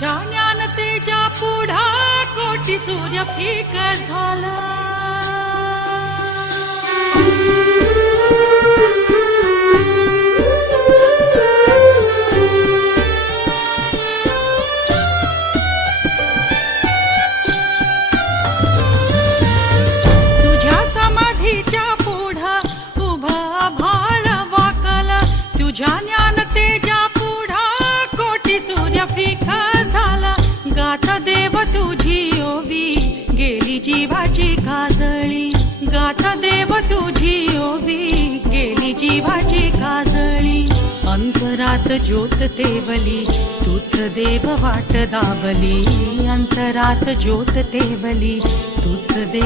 तुझ्या ज्ञान तेजा पुढा कोटी सूर्य फीक झाला. तुझ्या समाधीच्या पुढा उभा भाळ वाकला. तुझ्या ज्ञान तेजा पुढा कोटी सूर्य फीक झाला. गाथा देव तुझी ओवी गेली जीवाची काजळी. गाथा देव तुझी ओवी गेली जीवाची काजळी. अंतरात ज्योत तेवली तूच देव वाट दावली. अंतरात ज्योत तेवली तूच देव